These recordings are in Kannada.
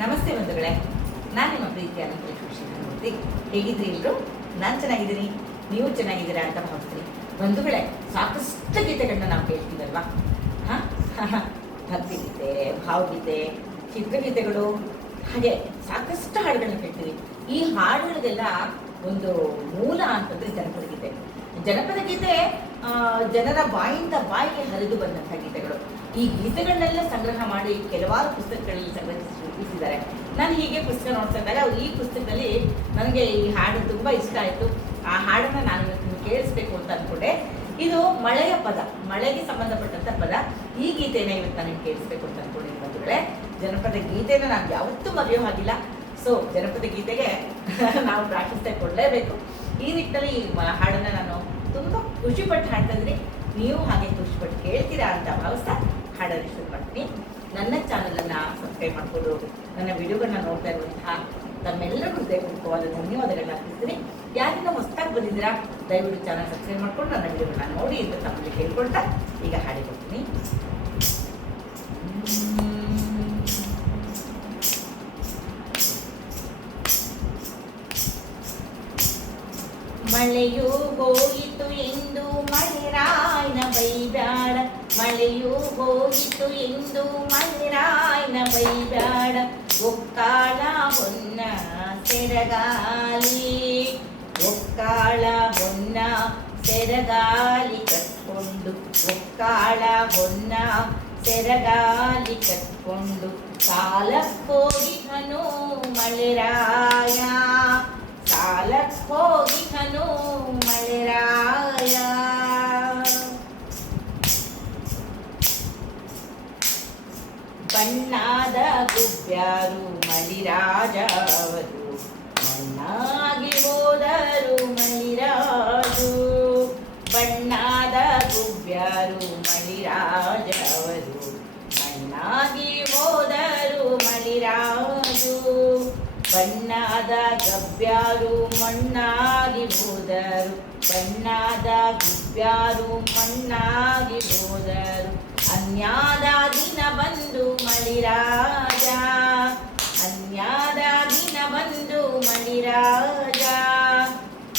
ನಮಸ್ತೆ ಬಂಧುಗಳೇ, ನಾನು ನಿಮ್ಮ ಪ್ರೀತಿಯ ಅನಂತಲಕ್ಷ್ಮಿ. ಹೇಗಿದ್ರಿ ಎಲ್ಲರೂ? ನಾನು ಚೆನ್ನಾಗಿದ್ದೀನಿ, ನೀವು ಚೆನ್ನಾಗಿದ್ದೀರಾ ಅಂತ ಭಾವಿಸ್ತೀನಿ. ಬಂಧುಗಳೇ, ಸಾಕಷ್ಟು ಗೀತೆಗಳನ್ನ ನಾವು ಕೇಳ್ತೀವಲ್ವಾ? ಹಾಂ, ಭಕ್ತಿಗೀತೆ, ಭಾವಗೀತೆ, ಚಿತ್ರಗೀತೆಗಳು, ಹಾಗೆ ಸಾಕಷ್ಟು ಹಾಡುಗಳನ್ನ ಕೇಳ್ತೀವಿ. ಈ ಹಾಡುಗಳಿಗೆಲ್ಲ ಒಂದು ಮೂಲ ಅಂತಂದರೆ ಜನಪದ ಗೀತೆ. ಜನಪದ ಗೀತೆ ಜನರ ಬಾಯಿಂದ ಬಾಯಿಗೆ ಹರಿದು ಬಂದಂಥ ಗೀತೆಗಳು. ಈ ಗೀತೆಗಳನ್ನೆಲ್ಲ ಸಂಗ್ರಹ ಮಾಡಿ ಕೆಲವಾರು ಪುಸ್ತಕಗಳಲ್ಲಿ ಸಂಗ್ರಹಿಸಿದ್ದಾರೆ. ನಾನು ಹೀಗೆ ಪುಸ್ತಕ ನೋಡ್ತಾ ಇದ್ದಾಗ ಈ ಪುಸ್ತಕದಲ್ಲಿ ನನಗೆ ಈ ಹಾಡು ತುಂಬ ಇಷ್ಟ ಆಯಿತು. ಆ ಹಾಡನ್ನು ನಾನು ಇವತ್ತು ಕೇಳಿಸ್ಬೇಕು ಅಂತ ಅಂದ್ಕೊಂಡೆ. ಇದು ಮಳೆಯ ಪದ, ಮಳೆಗೆ ಸಂಬಂಧಪಟ್ಟಂಥ ಪದ. ಈ ಗೀತೆನ ಇವತ್ತು ನಾನು ಕೇಳಿಸ್ಬೇಕು ಅಂತ ಅಂದ್ಕೊಂಡಿದ್ದೀನಿ ಬಂಧುಗಳೇ. ಜನಪದ ಗೀತೆನ ನಾವು ಯಾವತ್ತೂ ಮರೆಯೋ ಹಾಗಿಲ್ಲ. ಸೊ ಜನಪದ ಗೀತೆಗೆ ನಾವು ಪ್ರಾಶಸ್ತ್ಯ ಕೊಡಲೇಬೇಕು. ಈ ನಿಟ್ಟಿನಲ್ಲಿ ಈ ಹಾಡನ್ನು ನಾನು ತುಂಬ ಖುಷಿಪಟ್ಟು ಹಾಡ್ತಾ ಇದ್ದೀನಿ. ನೀವು ಹಾಗೆ ಖುಷಿಪಟ್ಟು ಕೇಳ್ತೀರಾ ಅಂತ ಭಾವಿಸ್ತಾ ಹಾಡನ್ನು ಶುರು ಮಾಡ್ತೀನಿ. ನನ್ನ ಚಾನಲನ್ನು ಸಬ್ಸ್ಕ್ರೈಬ್ ಮಾಡಿಕೊಂಡು ನನ್ನ ವಿಡಿಯೋಗಳನ್ನ ನೋಡ್ತಾ ಇರುವಂತಹ ತಮ್ಮೆಲ್ಲರಿಗೂ ಹೃದಯಪೂರ್ವಕವಾದ ಧನ್ಯವಾದಗಳನ್ನ ಅರ್ಪಿಸ್ತೀನಿ. ಯಾರಿನ ಹೊಸದಾಗಿ ಬಂದಿದ್ದೀರಾ, ದಯವಿಟ್ಟು ಚಾನಲ್ ಸಬ್ಸ್ಕ್ರೈಬ್ ಮಾಡ್ಕೊಂಡು ನನ್ನ ವಿಡಿಯೋಗಳನ್ನ ನೋಡಿ ಅಂತ ತಮ್ಮಲ್ಲಿ ಕೇಳ್ಕೊಳ್ತಾ ಈಗ ಹಾಡಿಕೊಡ್ತೀನಿ. ಮಳೆಯೂ ಹೋಯಿತು ಎಂದು ಮಳೆರಾಯನ ಬೈಬ್ಯಾಡ, ಮಳೆಯೂ ಹೋಯಿತು ಎಂದು ಮಳೆರಾಯನ ಬೈಬ್ಯಾಡ. ಒಕ್ಕಾಳ ಹೊನ್ನ ಸೆರಗಾಲಿ, ಒಕ್ಕಾಳ ಹೊನ್ನ ಸೆರಗಾಲಿ ಕಟ್ಕೊಂಡು, ಒಕ್ಕಾಳ ಹೊನ್ನ ಸೆರಗಾಲಿ ಕಟ್ಕೊಂಡು ಸಾಲಕ್ಕೋಗಿಹನು ಮಳೆರಾಯ, ಸಾಲಕ್ಕೋಗಿಹನು ಮಳೆರಾಯ. ಬಣ್ಣಾದ ಗುಬ್ಬ್ಯಾರು ಮಳಿರಾಜ ಅವರು, ಮಣ್ಣಾಗಿ ಹೋದರು ಮಳಿರಾಜು. ಬಣ್ಣಾದ ಗುಬ್ಬ್ಯಾರು ಮಳಿರಾಜ ಅವರು, ಮಣ್ಣಾಗಿ ಹೋದರು ಮಳಿರಾಜು. ಬಣ್ಣಾದ ಗಬ್ಬ್ಯಾರು ಮಣ್ಣಾಗಿ ಹೋದರು, ಬಣ್ಣಾದ ಗುಬ್ಬ್ಯಾರು ಮಣ್ಣಾಗಿ ಹೋದರು. ಅನ್ಯಾದ ದಿನ ಬಂದು ಮಳಿರಾಜ, ಅನ್ಯಾದ ದಿನ ಬಂದು ಮಳಿರಾಜ.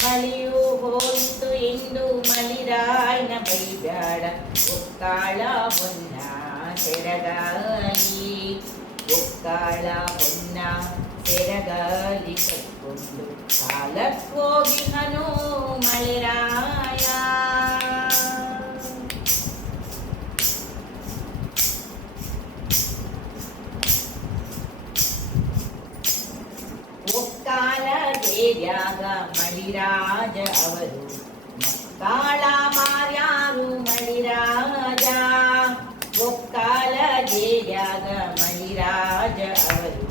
ಮಳೆಯು ಹೋಯಿತು ಎಂದು ಮಳಿರಾಯನ ಬೈಬ್ಯಾಡ, ಒಕ್ಕಾಳ ಹೊನ್ನ ಸೆರಗಾಲಿ, ಒಕ್ಕಾಳ ಹೊನ್ನ ಸೆರಗಾಲಿ ಕಟ್ಕೊಂಡು ಸಾಲಕ್ಕೋಗಿಹನು ಮಳೆರಾಯ. ಒಕ್ಕಾಳ ಗೇರ್ಯಾಗ ಮಳಿರಾಜ ಅವರು, ಮಕ್ಕಾಳ ಮಾರ್ಯಾರು ಮಳಿರಾಜ. ಒಕ್ಕಾಳ ಗೇರ್ಯಾಗ ಮಳಿರಾಜ ಅವರು,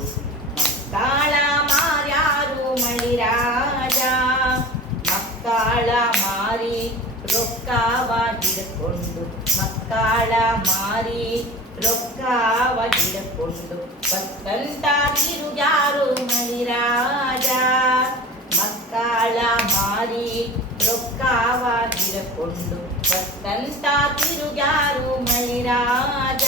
ಮಕ್ಕಾಳ ಮಾರ್ಯಾರು ಮಳಿರಾಜ. ಮಕ್ಕಾಳ ಮಾರಿ ರೊಕ್ಕವ ಹಿಡ್ಕೊಂಡು, ಮಕ್ಕಾಳ ಮಾರಿ ರೊಕ್ಕವ ಹಿಡ್ಕೊಂಡು ಬತ್ತಂತ ತಿರುಗ್ಯಾರು ಮಳಿರಾಜ. ಮಕ್ಕಾಳ ಮಾರಿ ರೊಕ್ಕವ ಹಿಡ್ಕೊಂಡು ಬತ್ತಂತ ತಿರುಗ್ಯಾರು ಮಳಿರಾಜ.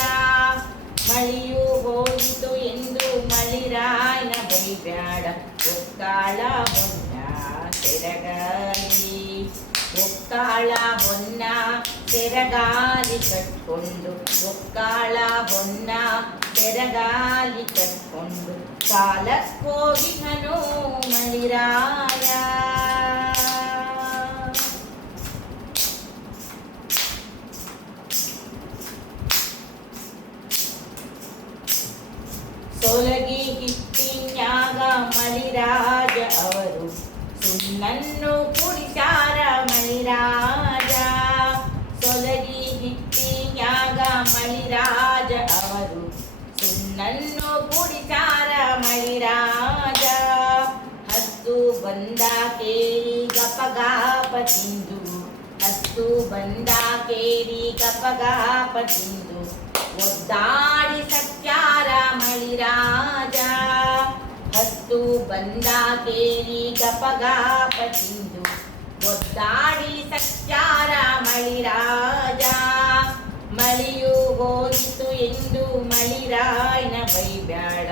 ಮಳೆಯು ಹೋಯಿತು ಎಂದು ಮಳಿರಾಯನ ಬೈಬ್ಯಾಡ, ಒಕ್ಕಾಳ ಹೊನ್ನ ಸೆರಗಾಲಿ, ಒಕ್ಕಾಳ ಹೊನ್ನ ಸೆರಗಾಲಿ ಕಟ್ಕೊಂಡು, ಒಕ್ಕಾಳ ಹೊನ್ನ ಸೆರಗಾಲಿ ಕಟ್ಕೊಂಡು ಸಾಲಕ್ಕೋಗಿಹನು ಮಳಿರಾಯ. ಸೊಲಗಿ ಹಿಟ್ಟಿನ್ಯಾಗ ಮಳಿರಾಜ ಅವರು, ಸುಣ್ಣನ್ನು ಕುಡಿಸಾರ ಮಳಿರಾಜ. ಸೊಲಗಿ ಹಿಟ್ಟಿನ್ಯಾಗ ಮಳಿರಾಜ ಅವರು, ಸುಣ್ಣನ್ನು ಕುಡಿಸಾರ ಮಳಿರಾಜ. ಹತ್ತು ಬಂದ ಕೇಳಿ ಗಪಗಾಪ ತಿಂದು, ಹತ್ತು ಬಂದ ಕೇಳಿ ಗಪಗಾಪ ತಿಂದು ಒದ್ದಾಡಿ ಸತ್ಯಾರ ಮಳಿರಾಜ. ಹತ್ತು ಬಂದ ಕೇಳಿ ಗಪಗಾಪ ತಿಂದು ಒದ್ದಾಡಿ ಸತ್ಯಾರ ಮಳಿರಾಜ. ಮಳೆಯು ಹೋಯಿತು ಎಂದು ಮಳಿರಾಯ್ನ ಬೈಬ್ಯಾಡ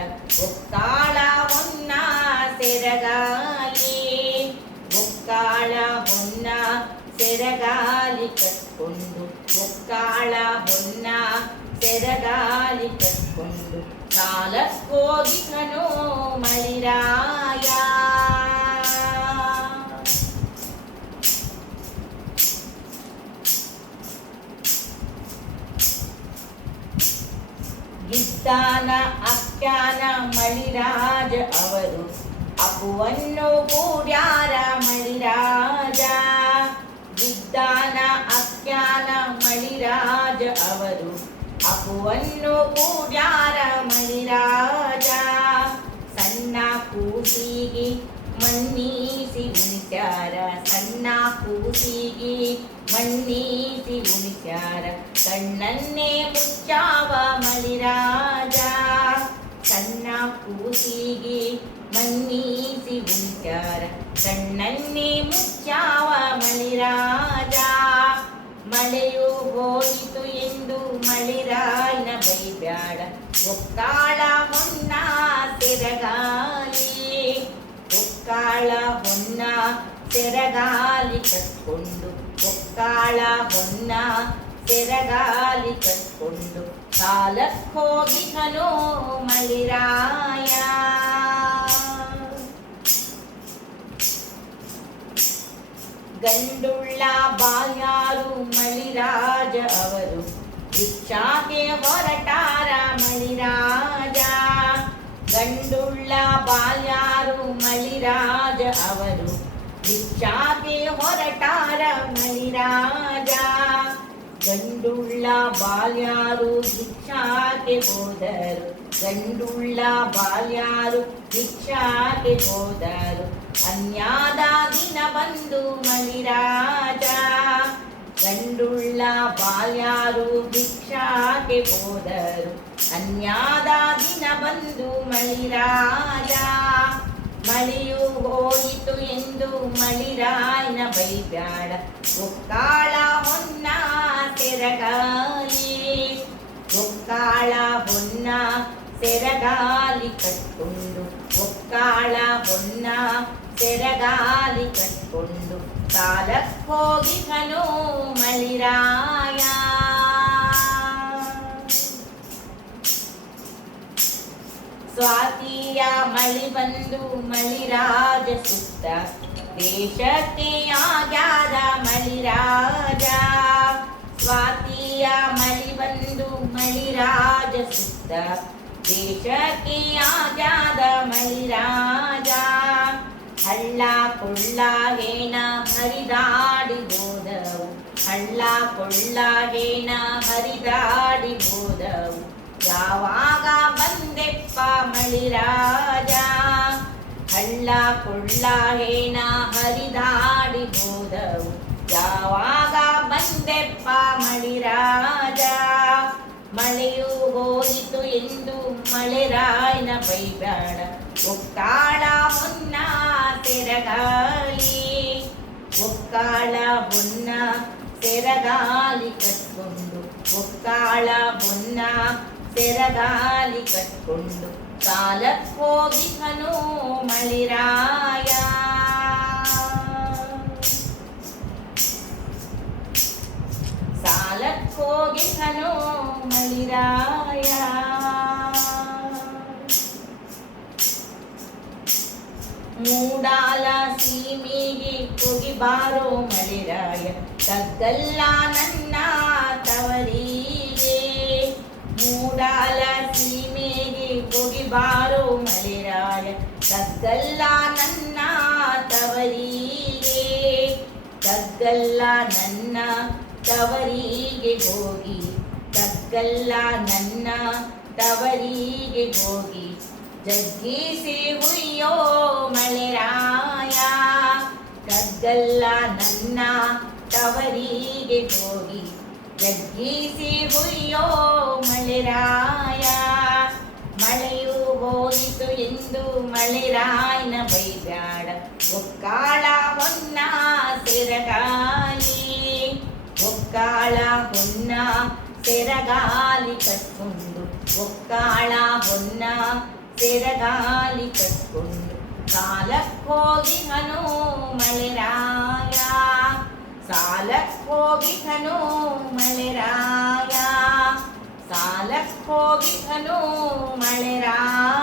ಒಕ್ಕಾಳ ಹೊನ್ನ ಸೆರಗಾಲಿ ಒಕ್ಕಾಳ ಹೊನ್ನ ಸೆರಗಾಲಿ ಕಟ್ಕೊಂಡು ಒಕ್ಕಾಳ ಹೊನ್ನ ಸೆರಗಾಲಿ ಕಟ್ಕೊಂಡು ಕಾಲಕ್ಕೋಗಿಕನೋ ಮಳಿರಾಯ ಗಿದ್ದಾನ ಅಕ್ಕ್ಯಾನ ಮಳಿರಾಜ ಅವರು ಅಪುವನ್ನು ಕೂಡ್ಯಾರ ಮಳಿರಾಜ ಗಿದ್ದಾನ ಅಕ್ಕ್ಯಾನ ಮಳಿರಾಜ ಅವರು ಅಪುವನ್ನು ಕೂಡ್ಯಾರ ಮಳಿರಾಜ ಸಣ್ಣ ಕೂಸಿಗೆ ಮಣ್ಣೀಸಿ ಉಣಿಸ್ಯಾರ ಸಣ್ಣ ಕೂಸಿಗೆ ಮಣ್ಣೀಸಿ ಉಣಿಸ್ಯಾರ ಕಣ್ಣನ್ನೇ ಮುಚ್ಚಾವ ಮಳಿರಾಜ ಸಣ್ಣ ಕೂಸಿಗೆ ಮಣ್ಣೀಸಿ ಉಣಿಸ್ಯಾರ ಕಣ್ಣನ್ನೇ ಮುಚ್ಚಾವ ಮಳಿರಾಜ ಮಳೆಯು ಹೋಯಿತು ಎಂದು ಮಳಿರಾಯ್ನ ಬೈಬ್ಯಾಡ ಒಕ್ಕಾಳ ಹೊನ್ನ ಸೆರಗಾಲಿ ಒಕ್ಕಾಳ ಹೊನ್ನ ಸೆರಗಾಲಿ ಕಟ್ಕೊಂಡು ಒಕ್ಕಾಳ ಹೊನ್ನ ಸೆರಗಾಲಿ ಕಟ್ಕೊಂಡು ಕಾಲಕ್ಕೋಗಿಕನೋ ಮಳಿರಾಯ ಗಂಡುಳ್ಳ ಬಾಯಾರು ಮಳಿರಾಜ ಅವರು ಭಿಕ್ಷಾಗೆ ಹೊರಟಾರ ಮಳಿರಾಜ ಗಂಡುಳ್ಳ ಬಾಯಾರು ಮಳಿರಾಜ ಅವರು ಭಿಕ್ಷಾಗೆ ಹೊರಟಾರ ಮಳಿರಾಜ ಗಂಡುಳ್ಳ ಬಾಲ್ಯಾರು ಭಿಕ್ಷಾಗೆ ಹೋದರು ಗಂಡುಳ್ಳ ಬಾಲ್ಯಾರು ಭಿಕ್ಷಾಗೆ ಹೋದರು ಅನ್ಯಾದ ದಿನ ಬಂದು ಮಳಿರಾಜ ಗಂಡುಳ್ಳ ಬಾಲ್ಯಾರು ಭಿಕ್ಷಾಗೆ ಹೋದರು ಅನ್ಯಾದ ದಿನ ಬಂದು ಮಳಿರಾಜ ಮಳಿಯು ಹೋಯಿತು ಎಂದು ಮಳಿರಾಯ್ನ ಬೈಬ್ಯಾಡ ಒಕ್ಕಾಳ ಹೊನ್ನ ಸೆರಗಾಲಿ ಒಕ್ಕಾಳ ಹೊನ್ನ ಸೆರಗಾಲಿ ಕಟ್ಕೊಂಡು ಒಕ್ಕಾಳ ಹೊನ್ನ ಸೆರಗಾಲಿ ಕಟ್ಕೊಂಡು ಕಾಲಕ್ಕೋಗಿಕನೋ ಮಳಿರಾಯ ಸ್ವಾತಿಯ ಮಳಿ ಬಂದು ಮಳಿರಾಜ ಸುತ್ತ ದೇಶಕ್ಕೆ ಆಗ್ಯಾದ ಮಳಿರಾಜ ಸ್ವಾತಿಯ ಮಳಿ ಬಂದು ಮಳಿರಾಜ ಸುತ್ತ ದೇಶಕ್ಕೆ ಆಗ್ಯಾದ ಮಳಿರಾಜ ಹಳ್ಳ ಕೊಳ್ಳ ಹೇಣ ಹರಿದಾಡಿ ಹೋದವು ಹಳ್ಳ ಕೊಳ್ಳ ಹೇಣ ಹರಿದಾಡಿ ಹೋದವು ಯಾವಾಗ ಬಂದೆಪ್ಪ ಮಳಿರಾಜ ಹಳ್ಳ ಕೊಳ್ಳ ಹೇಣ ಹರಿದಾಡಿ ಹೋದವು ಯಾವಾಗ ಬಂದೆಪ್ಪ ಮಳಿರಾಜ ಮಳೆಯು ಹೋಯಿತು ಎಂದು ಮಳಿರಾಯ್ನ ಬೈಬ್ಯಾಡ ಒಕ್ಕಾಳ ಹೊನ್ನ ಸೆರಗಾಲಿ ಒಕ್ಕಾಳ ಹೊನ್ನ ಸೆರಗಾಲಿ ಕಟ್ಕೊಂಡು ಒಕ್ಕಾಳ ಹೊನ್ನ ಸೆರಗಾಲಿ ಕಟ್ಕೊಂಡು ಕಾಲಕ್ಕೋಗಿಕನೋ ಮಳಿರಾಯ ಸಾಲಕ್ಕೋಗಿಕನೋ ಮಳಿರಾಯ ಮೂಡಾಲ ಸೀಮೆಗೆ ಹೋಗಿಬಾರೋ ಮಳಿರಾಯ ತಗ್ಗಲ್ಲ ನನ್ನ ತವರಿಗೆ ಮೂಡಾಲ ಸೀಮೆಗೆ ಹೋಗಿಬಾರೋ ಮಳಿರಾಯ ತಗ್ಗಲ್ಲ ನನ್ನ ತವರಿಗೆ ತಗ್ಗಲ್ಲ ನನ್ನ ತವರಿಗೆ ಹೋಗಿ ತಗ್ಗಲ್ಲ ನನ್ನ ತವರಿಗೆ ಹೋಗಿ ಜಗ್ಗಿಸಿ ಹುಯ್ಯೋ ಮಳಿರಾಯ ತಗ್ಗಲ್ಲ ನನ್ನ ತವರಿಗೆ ಹೋಗಿ ಜಗ್ಗಿಸಿ ಹುಯ್ಯೋ ಮಳಿರಾಯ ಮಳೆಯು ಹೋಯಿತು ಎಂದು ಮಳಿರಾಯ್ನ ಬೈಬ್ಯಾಡ ಒಕ್ಕಾಳ ಹೊನ್ನ ಸೆರಗಾಲಿ ಒಕ್ಕಾಳ ಹೊನ್ನ ಸೆರಗಾಲಿ ಕಟ್ಕೊಂಡು ಒಕ್ಕಾಳ ಹೊನ್ನ ಸೆರಗಾಲಿ ಕಟ್ಕೊಂಡು ಸಾಲಕ್ಕೋಗಿಹನು ಮಳೆರಾಯ ಸಾಲಕ್ಕೋಗಿಹನು ಮಳೆರಾಯ ಸಾಲಕ್ಕೋಗಿಹನು ಮಳೆರಾಯ